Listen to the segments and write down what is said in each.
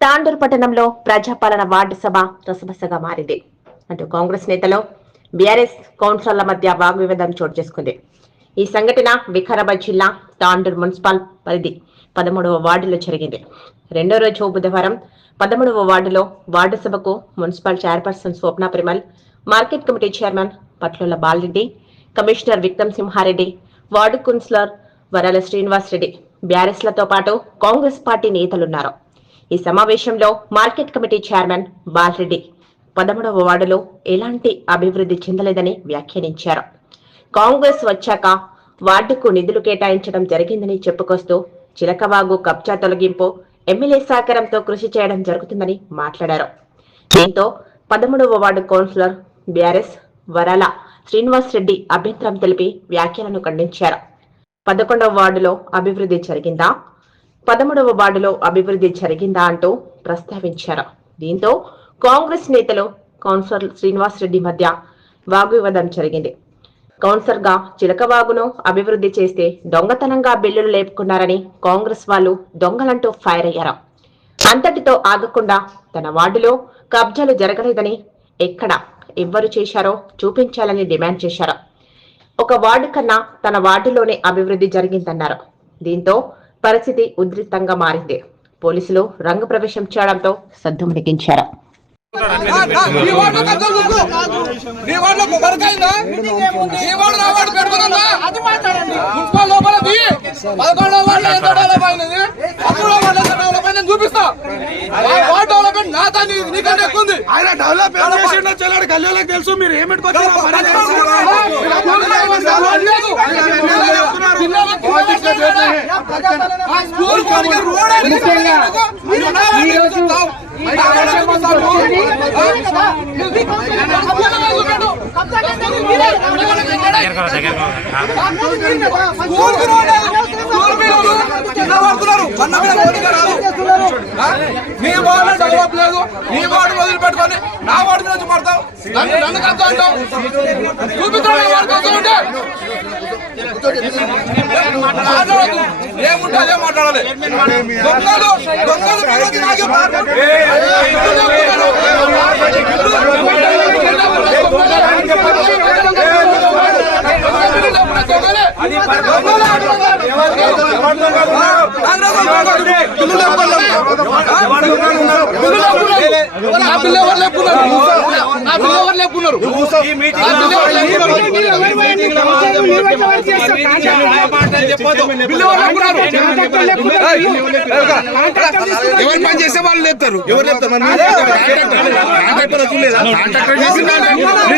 తాండూరు పట్టణంలో ప్రజాపాలన వార్డు సభ రసబసగా మారింది. అంటూ కాంగ్రెస్ నేతలు బీఆర్ఎస్ కౌన్సిలర్ల మధ్య వాగ్వివాదం చోటు చేసుకుంది. ఈ సంఘటన వికారాబాద్ జిల్లా తాండూరు మున్సిపల్ పరిధి పదమూడవ వార్డులో జరిగింది. రెండో రోజు బుధవారం పదమూడవ వార్డులో వార్డు సభకు municipal chairperson Swapna Parimal market committee chairman Patlola Balareddy commissioner Vikram Simhareddy ward councillor Varala Srinivas Reddy బ్యారెస్లతో పాటు కాంగ్రెస్ పార్టీ నేతలున్నారు. ఈ సమావేశంలో మార్కెట్ కమిటీ చైర్మన్ బాలరెడ్డి పదమూడవ వార్డులో ఎలాంటి అభివృద్ధి చెందలేదని వ్యాఖ్యానించారు. కాంగ్రెస్ వచ్చాక వార్డుకు నిధులు కేటాయించడం జరిగిందని చెప్పుకొస్తూ చిలకవాగు కబ్జా తొలగింపు ఎమ్మెల్యే సహకారంతో కృషి చేయడం జరుగుతుందని మాట్లాడారు. దీంతో పదమూడవ వార్డు కౌన్సిలర్ బీఆర్ఎస్ వరాల శ్రీనివాస్ రెడ్డి అభ్యంతరం తెలిపి వ్యాఖ్యలను ఖండించారు. పదకొండవ వార్డులో అభివృద్ధి జరిగిందా? పదమూడవ వార్డులో అభివృద్ధి జరిగిందా అంటూ ప్రస్తావించారు. దీంతో కాంగ్రెస్ నేతలు కౌన్సిలర్ శ్రీనివాస్ రెడ్డి మధ్య వాగ్వివాదం జరిగింది. కౌన్సిలర్గా చిలకవాగును అభివృద్ధి చేస్తే దొంగతనంగా బిల్లులు లేపుకున్నారని కాంగ్రెస్ వాళ్ళు దొంగలంటూ ఫైర్ అయ్యారు. అంతటితో ఆగకుండా తన వార్డులో కబ్జాలు జరగలేదని ఎక్కడ ఎవ్వరు చేశారో చూపించాలని డిమాండ్ చేశారు. ఒక వార్డు కన్నా తన వార్డులోనే అభివృద్ధి జరిగిందన్నారు. దీంతో పరిస్థితి ఉద్రిక్తంగా మారింది పోలీసులు రంగ ప్రవేశం చేయడంతో అయింది అని చూపిస్తా. డెవలప్మెంట్ నాతో ఎక్కువ ఉంది. ఆయన డెవలప్ చేసిండో చెల్లాడు తెలుసు మీరు ఏం పెట్టుకొచ్చారో మరి స్కూల్ పోనీకి రోడ్ స్కూల్కి రోడ్ లేదు. స్కూల్ మీద రాదు. ఆ? నీ వార్డు డెవలప్ లేదు నీ వార్డు వదిలి పెట్టుకొని నా వార్డు గురించి పడతావు నన్ను నన్ను కథ అంటావు చూపిస్తాను నా వార్డు కథ ఉంటే మాట్లాడదు ఏముంటే అదే మాట్లాడాలి దొంగలు దొంగలు ఈరోజు నాకే మార్పు. నా పిల్ల ఎవరు లేపున్నారు నా పిల్ల ఎవరు లేపున్నారు నా పిల్ల ఎవరు ఎవరు పని చేసే వాళ్ళు లేపుతారు ఎవరు లేపుతారు? కాంట్రాక్టర్? కాంట్రాక్టర్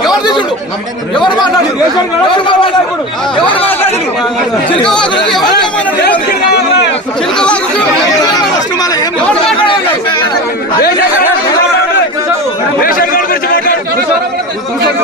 ఎవరు తీసుండు? ఎవరు మాట్లాడు ఎవరు మాట్లాడు ఎవరు మాట్లాడు చిలకవా గురించి ఎవరు మాట్లాడారు చిలకవా గురించి ఎవరు మాట్లాడారు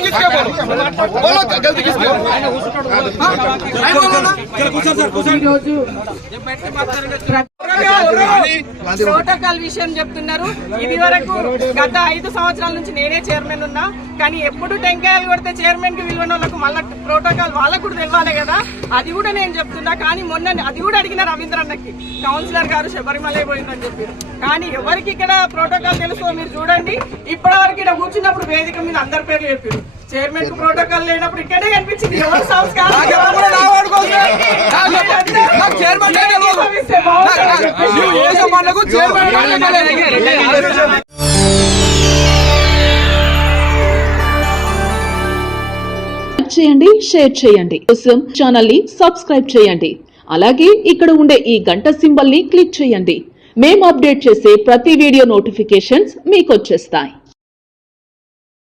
किसके बोलो बोलो गलती किसके हाँ? नहीं बोलो ना ప్రోటోకాల్ విషయం చెప్తున్నారు. ఇది వరకు గత ఐదు సంవత్సరాల నుంచి నేనే చైర్మన్ ఉన్నా కానీ ఎప్పుడు టెంకాయలు కొడితే చైర్మన్కి విలువన వాళ్ళకు మళ్ళీ ప్రోటోకాల్ వాళ్ళకు కూడా తెలవాలి కదా. అది కూడా నేను చెప్తున్నా కానీ మొన్న అది కూడా అడిగిన రవీంద్ర అన్నకి కౌన్సిలర్ గారు శబరిమల పోయిందని చెప్పి కానీ ఎవరికి ఇక్కడ ప్రోటోకాల్ తెలుసో మీరు చూడండి. ఇప్పటి వరకు ఇక్కడ కూర్చున్నప్పుడు వేదిక మీద అందరి పేర్లు చెప్పారు. చైర్మన్కు ప్రోటోకాల్ లేనప్పుడు ఇక్కడే కనిపించింది. ఎవరు సంస్కారం చేయండి షేర్ చేయండి కోసం ఛానల్ని సబ్స్క్రైబ్ చేయండి అలాగే ఇక్కడ ఉండే ఈ గంట సింబల్ని క్లిక్ చేయండి. మేము అప్డేట్ చేసే ప్రతి వీడియో నోటిఫికేషన్స్ మీకు వచ్చేస్తాయి.